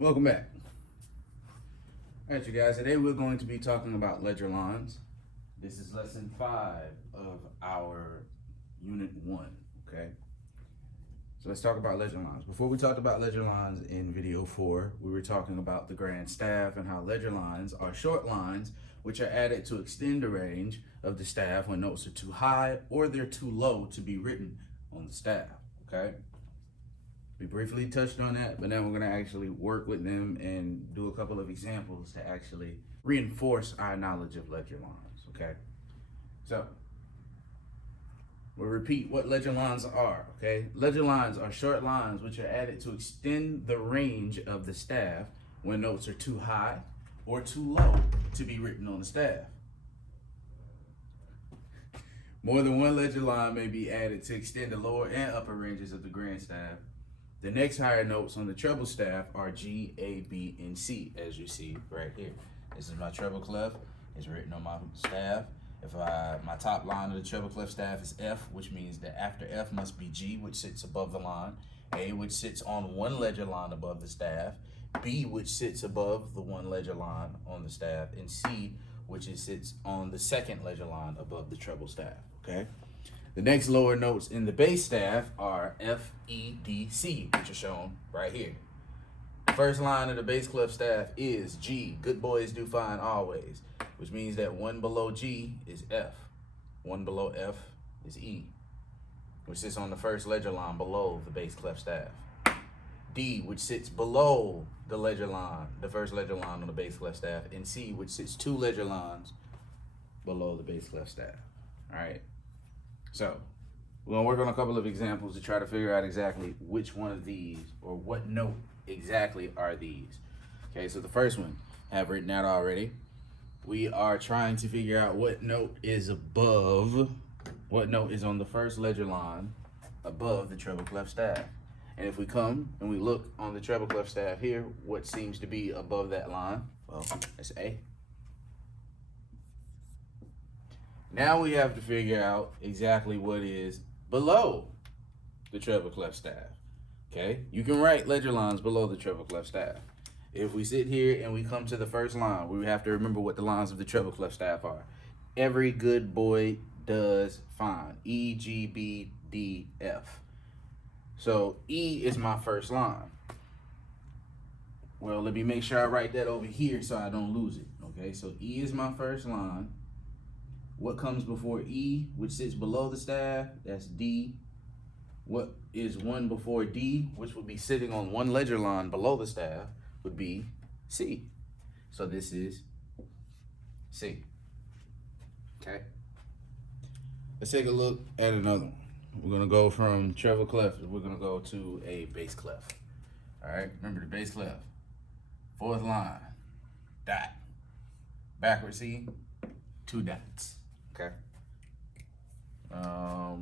Welcome back. All right, you guys. Today we're going to be talking about ledger lines. This is lesson 5 of our unit 1. Okay. So let's talk about ledger lines. Before we talked about ledger lines in video 4, we were talking about the grand staff and how ledger lines are short lines which are added to extend the range of the staff when notes are too high or they're too low to be written on the staff. Okay. We briefly touched on that, but now we're going to actually work with them and do a couple of examples to actually reinforce our knowledge of ledger lines. Okay. So we'll repeat what ledger lines are. Okay. Ledger lines are short lines which are added to extend the range of the staff when notes are too high or too low to be written on the staff. More than one ledger line may be added to extend the lower and upper ranges of the grand staff. The next higher notes on the treble staff are G, A, B, and C, as you see right here. This is my treble clef. It's written on my staff. My top line of the treble clef staff is F, which means that after F must be G, which sits above the line, A, which sits on one ledger line above the staff, B, which sits above the one ledger line on the staff, and C, which sits on the second ledger line above the treble staff. Okay. The next lower notes in the bass staff are F, E, D, C, which are shown right here. The first line of the bass clef staff is G, good boys do fine always, which means that one below G is F. One below F is E, which sits on the first ledger line below the bass clef staff. D, which sits below the ledger line, the first ledger line on the bass clef staff, and C, which sits 2 ledger lines below the bass clef staff. All right. So we're gonna work on a couple of examples to try to figure out exactly which one of these or what note exactly are these. Okay, so the first one I have written out already. We are trying to figure out what note is what note is on the first ledger line above the treble clef staff. And if we come and we look on the treble clef staff here, what seems to be above that line? Well, it's A. Now we have to figure out exactly what is below the treble clef staff. Okay, you can write ledger lines below the treble clef staff. If we sit here and we come to the first line, we have to remember what the lines of the treble clef staff are. Every good boy does fine. E, G, B, D, F. So E is my first line. Well, let me make sure I write that over here so I don't lose it. Okay, so E is my first line. What comes before E, which sits below the staff? That's D. What is one before D, which would be sitting on one ledger line below the staff, would be C. So this is C. Okay. Let's take a look at another one. We're gonna go from treble clef. We're gonna go to a bass clef. All right. Remember the bass clef. Fourth line. Dot. Backward C. 2 dots. Okay.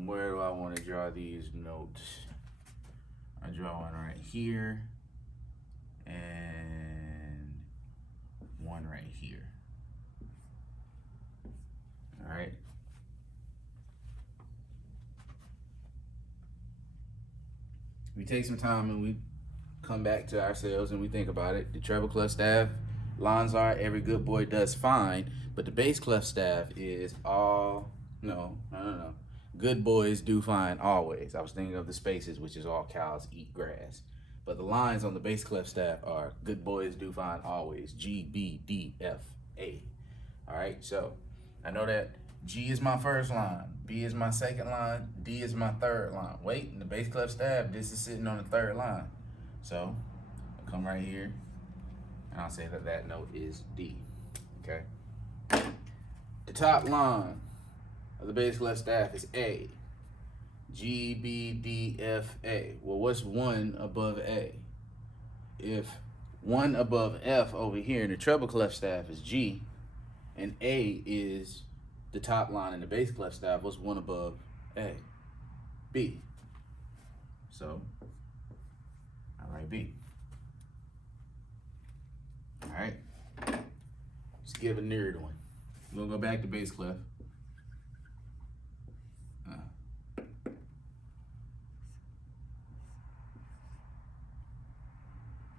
Where do I want to draw these notes? I draw one right here and one right here. All right. We take some time and we come back to ourselves and we think about it. The treble clef staff lines are every good boy does fine, but the bass clef staff is all no. Good boys do fine always. I was thinking of the spaces, which is all cows eat grass. But the lines on the bass clef staff are good boys do fine always. G, B, D, F, A. All right, so I know that G is my first line, B is my second line, D is my third line. Wait, in the bass clef staff, this is sitting on the third line. So I'll come right here and I'll say that that note is D. Okay. The top line of the bass clef staff is A. G, B, D, F, A. Well, what's one above A? If one above F over here in the treble clef staff is G, and A is the top line in the bass clef staff, what's one above A? B. So I write B. All right. Let's give a nerd one. We'll go back to bass clef.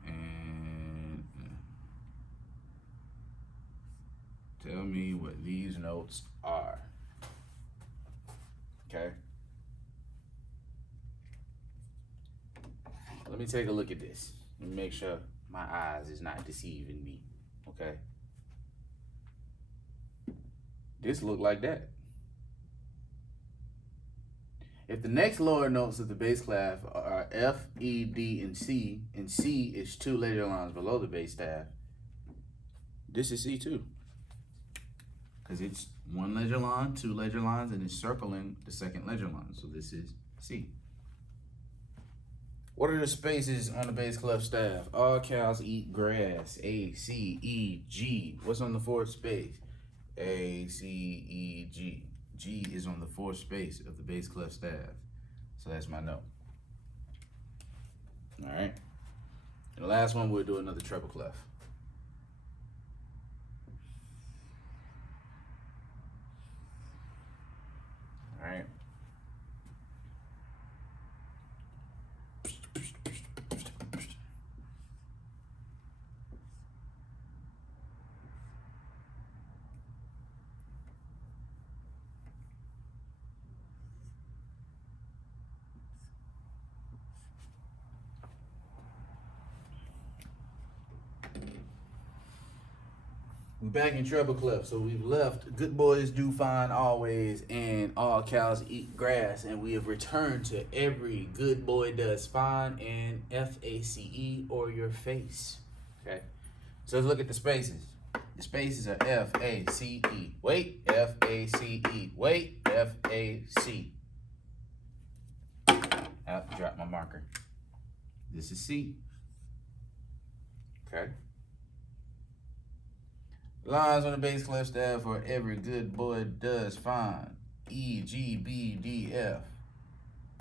And Tell me what these notes are. Okay. Let me take a look at this and make sure my eyes is not deceiving me. Okay. This look like that. If the next lower notes of the bass clef are F, E, D, and C is 2 ledger lines below the bass staff, this is C too. Because it's 1 ledger line, 2 ledger lines, and it's circling the 2nd ledger line. So this is C. What are the spaces on the bass clef staff? All cows eat grass. A, C, E, G. What's on the 4th space? A, C, E, G. G is on the 4th space of the bass clef staff. So that's my note. All right. And the last one, we'll do another treble clef. All right. We're back in treble clef. So we've left good boys do fine always and all cows eat grass, and we have returned to every good boy does fine and FACE or your face. Okay. So let's look at the spaces. The spaces are FACE. Wait, FACE. Wait, FAC. Out, drop my marker. This is C. Okay. Lines on the bass clef staff for every good boy does fine. E, G, B, D, F.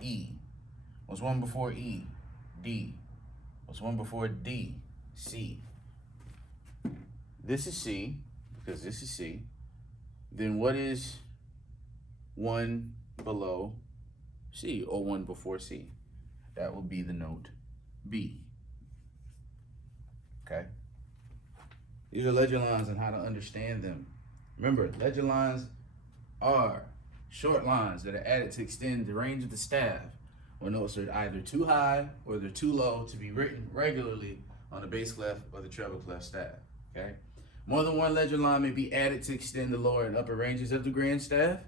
E. What's one before E? D. What's one before D? C. This is C, because this is C. Then what is one below C, or one before C? That will be the note B. Okay? These are ledger lines and how to understand them. Remember, ledger lines are short lines that are added to extend the range of the staff, or notes are either too high or they're too low to be written regularly on the bass clef or the treble clef staff. Okay? More than one ledger line may be added to extend the lower and upper ranges of the grand staff.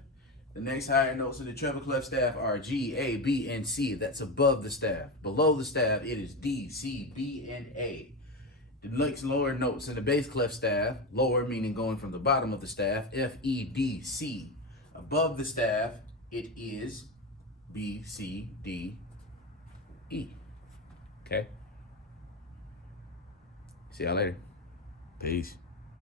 The next higher notes of the treble clef staff are G, A, B, and C. That's above the staff. Below the staff, it is D, C, B, and A. The next lower notes in the bass clef staff, lower meaning going from the bottom of the staff, F, E, D, C. Above the staff, it is B, C, D, E. Okay? See y'all later. Peace.